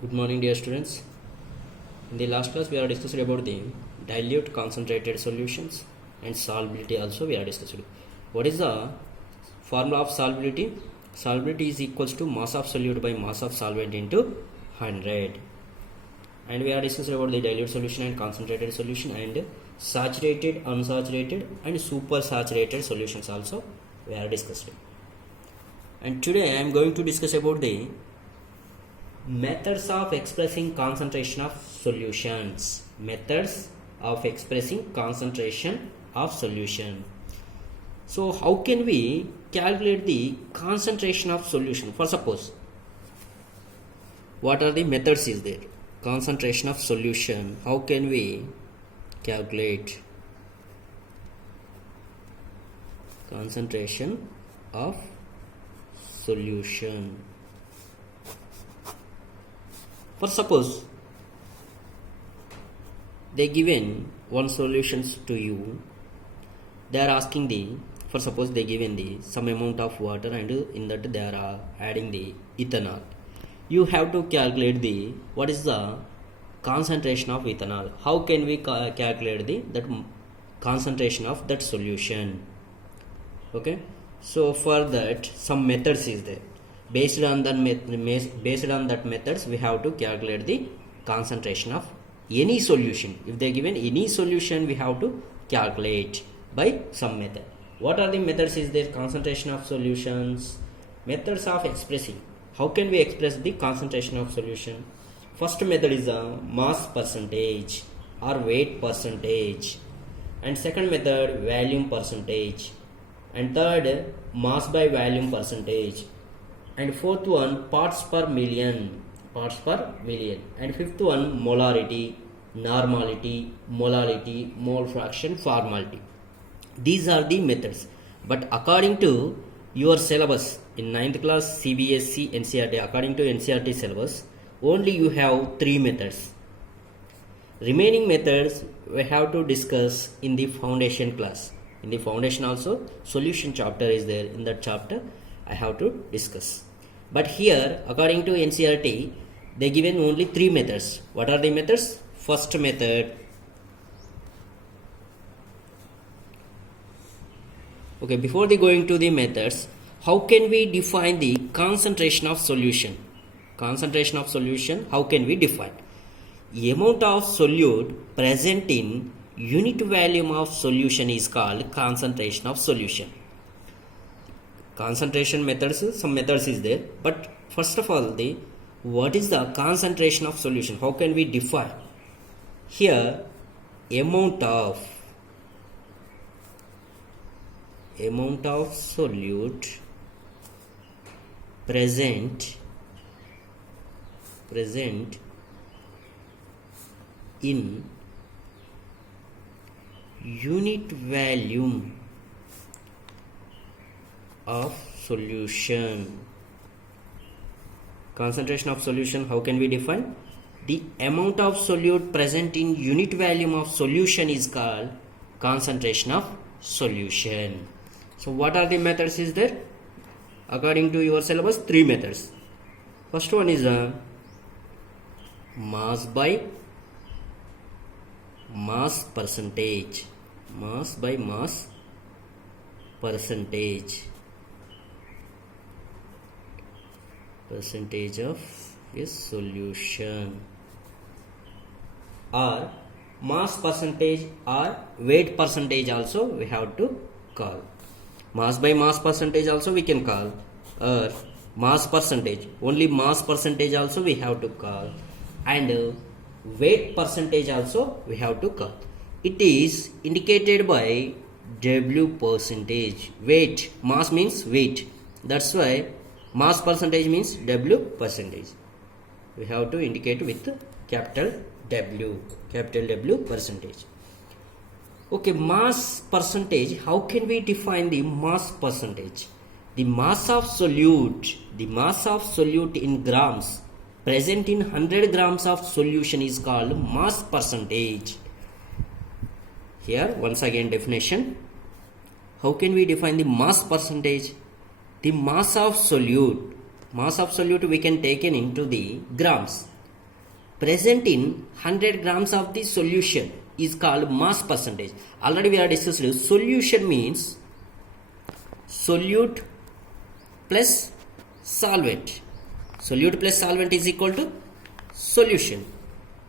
Good morning, dear students. In the last class, we are discussing about the dilute concentrated solutions and solubility. Also, we are discussing what is the formula of solubility. Solubility is equals to mass of solute by mass of solvent into 100. And we are discussing about the dilute solution and concentrated solution and saturated, unsaturated, and supersaturated solutions. Also, we are discussing. And today, I am going to discuss about the methods of expressing concentration of solutions. Methods of expressing concentration of solution. So how can we calculate the concentration of solution? For suppose, what are the methods is there? Concentration of solution. How can we calculate concentration of solution? For suppose they given one solutions to you, they are asking the, for suppose they given the some amount of water and in that they are adding the ethanol. You have to calculate the what is the concentration of ethanol. How can we calculate the that concentration of that solution? Okay, so for that some methods is there. Based on that methods, we have to calculate the concentration of any solution. If they given any solution, we have to calculate by some method. What are the methods is there? Concentration of solutions. Methods of expressing. How can we express the concentration of solution? First method is a mass percentage or weight percentage, and second method volume percentage, and third mass by volume percentage, and fourth one parts per million, and fifth one molarity, normality, molality, mole fraction, formality. These are the methods, but according to your syllabus in 9th class CBSE NCERT, according to NCERT syllabus, only you have 3 methods. Remaining methods we have to discuss in the foundation class. In the foundation also solution chapter is there. In that chapter I have to discuss. But here, according to NCERT, they given only 3 methods. What are the methods? First method. Okay, before the going to the methods, how can we define the concentration of solution? Concentration of solution, how can we define? Amount of solute present in unit volume of solution is called concentration of solution. Concentration methods, some methods is there, but first of all the what is the concentration of solution? How can we define? Here amount of solute present in unit volume of solution. Concentration of solution, how can we define? The amount of solute present in unit volume of solution is called concentration of solution. So what are the methods is there? According to your syllabus, 3 methods. First one is mass by mass percentage. Mass by mass percentage of a solution, or mass percentage or weight percentage also we have to call. Mass by mass percentage also we can call, or mass percentage, only mass percentage also we have to call, and weight percentage also we have to call. It is indicated by W percentage. Weight, mass means weight, that's why mass percentage means W percentage. We have to indicate with capital W percentage. Okay, mass percentage, how can we define the mass percentage? The mass of solute in grams present in 100 grams of solution is called mass percentage. Here once again definition. How can we define the mass percentage? The mass of solute we can take into the grams. present in 100 grams of the solution is called mass percentage. Already we are discussed solution means solute plus solvent. Solute plus solvent is equal to solution.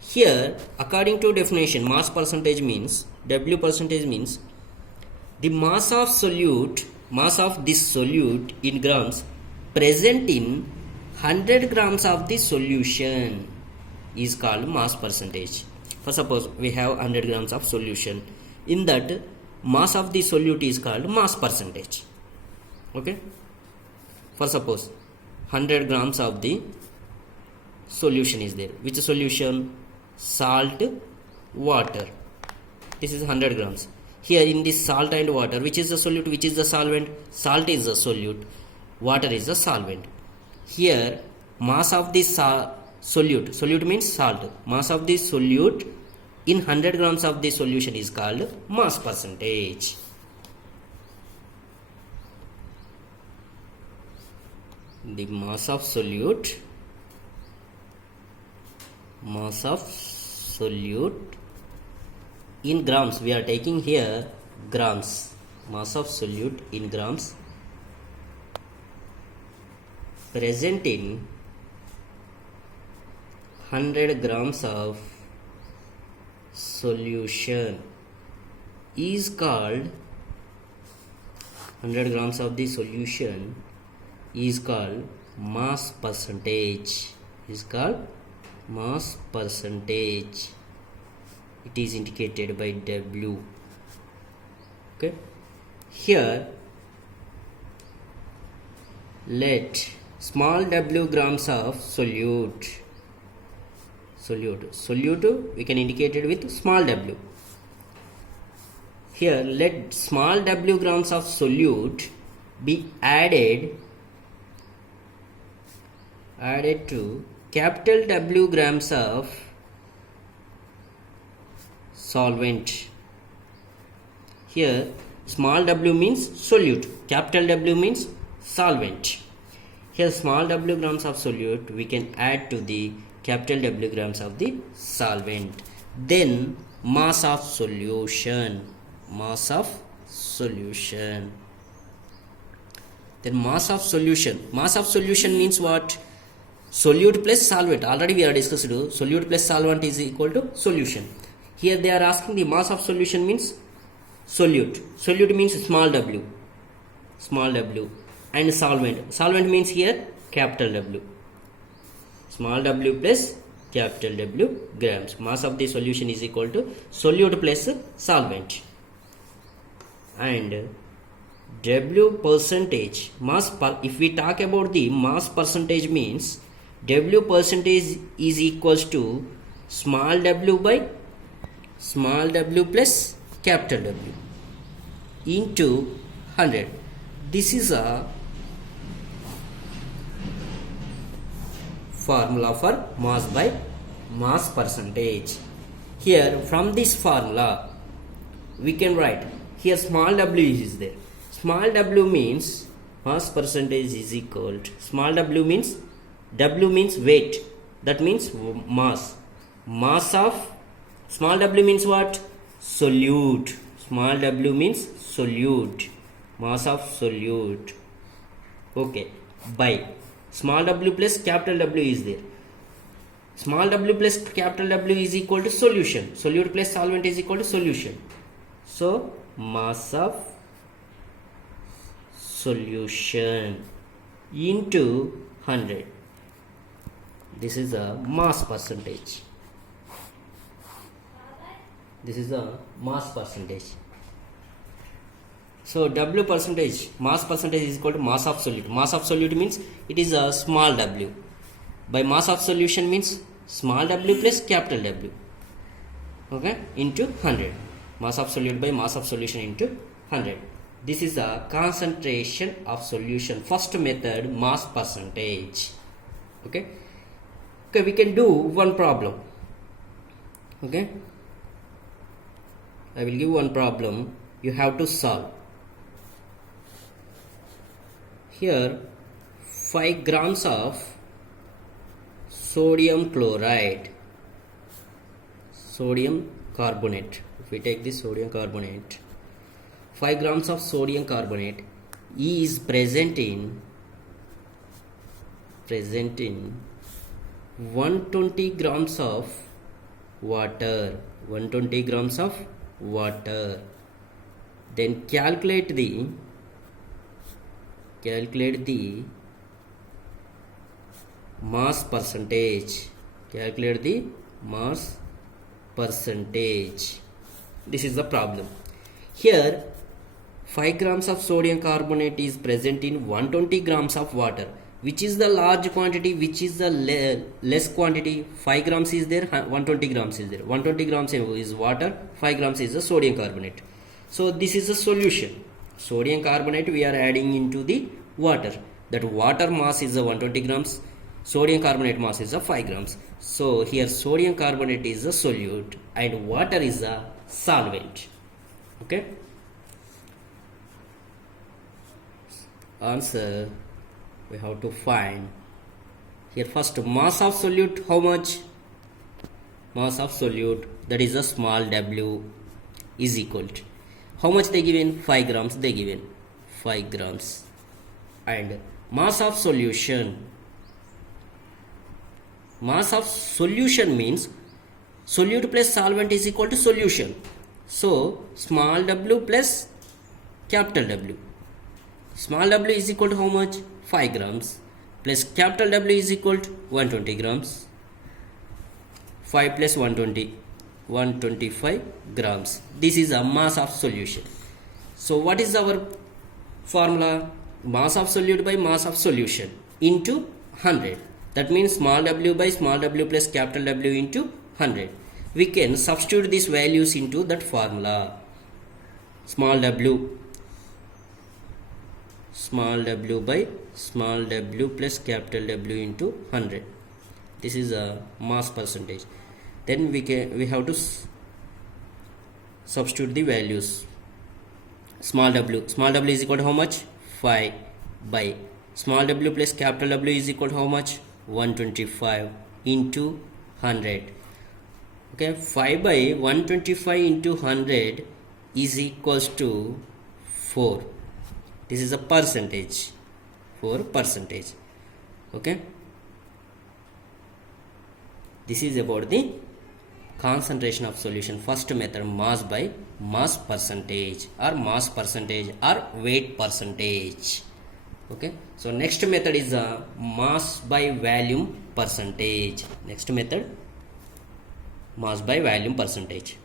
Here according to definition, mass percentage means W percentage means the mass of solute, mass of this solute in grams present in 100 grams of the solution is called mass percentage. For suppose we have 100 grams of solution, in that mass of the solute is called mass percentage. Okay, for suppose 100 grams of the solution is there. Which solution? Salt, water. This is 100 grams. Here in this salt and water, which is the solute, which is the solvent? Salt is the solute, water is the solvent. Here mass of this solute, solute means salt, mass of this solute in 100 grams of the solution is called mass percentage. The mass of solute, in grams, we are taking here grams, mass of solute in grams present in 100 grams of solution is called 100 grams of the solution is called mass percentage, is called mass percentage. It is indicated by W. Okay, here let small w grams of solute we can indicate it with small w. Here let small w grams of solute be added to capital W grams of solvent. Here small w means solute, capital W means solvent. Here small w grams of solute we can add to the capital W grams of the solvent. Then mass of solution, then mass of solution means what? Solute plus solvent. Already we are discussed solute plus solvent is equal to solution. Here they are asking the mass of solution means solute means small w, and solvent means here capital W. Small w plus capital W grams. Mass of the solution is equal to solute plus solvent. And W percentage, if we talk about the mass percentage means W percentage is equals to small w by small w plus capital W into 100. This is a formula for mass by mass percentage. Here from this formula we can write here small w is there. Small w means mass percentage is equal to small w means weight, that means mass of small w means what? Solute. Small w means solute, mass of solute. Okay, by small w plus capital W is there. Small w plus capital W is equal to solution. Solute plus solvent is equal to solution. So mass of solution into 100. This is a mass percentage. So W percentage, mass percentage is equal to mass of solute. Mass of solute means it is a small w. By mass of solution means small w plus capital W. Okay, into 100. Mass of solute by mass of solution into 100. This is the concentration of solution. First method, mass percentage. Okay, we can do one problem. Okay, I will give one problem. You have to solve. Here 5 grams of sodium chloride sodium carbonate. If we take this sodium carbonate, 5 grams of sodium carbonate is present in 120 grams of water. 120 grams of water. Then calculate the mass percentage. Calculate the mass percentage. This is the problem. Here 5 grams of sodium carbonate is present in 120 grams of water. Which is the large quantity, which is the less quantity? 5 grams is there, 120 grams is there. 120 grams is water, 5 grams is the sodium carbonate. So this is a solution. Sodium carbonate we are adding into the water. That water mass is a 120 grams, sodium carbonate mass is a 5 grams. So here sodium carbonate is a solute and water is a solvent. Okay. Answer we have to find. Here first mass of solute, how much? Mass of solute, that is a small w, is equal to, how much they given? 5 grams they given, 5 grams. And mass of solution, means solute plus solvent is equal to solution. So small w plus capital W. Small w is equal to how much? 5 grams plus capital W is equal to 120 grams. 5 plus 120, 125 grams. This is a mass of solution. So what is our formula? Mass of solute by mass of solution into 100. That means small w by small w plus capital W into 100. We can substitute these values into that formula. Small w by small w plus capital W into 100. This is a mass percentage. Then we have to substitute the values. Small w is equal to how much? 5 by small w plus capital W is equal to how much? 125 into 100. Okay, 5 by 125 into 100 is equals to 4. This is a percentage, 4%. Okay, this is about the concentration of solution. First method, mass by mass percentage or weight percentage. Okay, so next method is a mass by volume percentage. Next method, mass by volume percentage.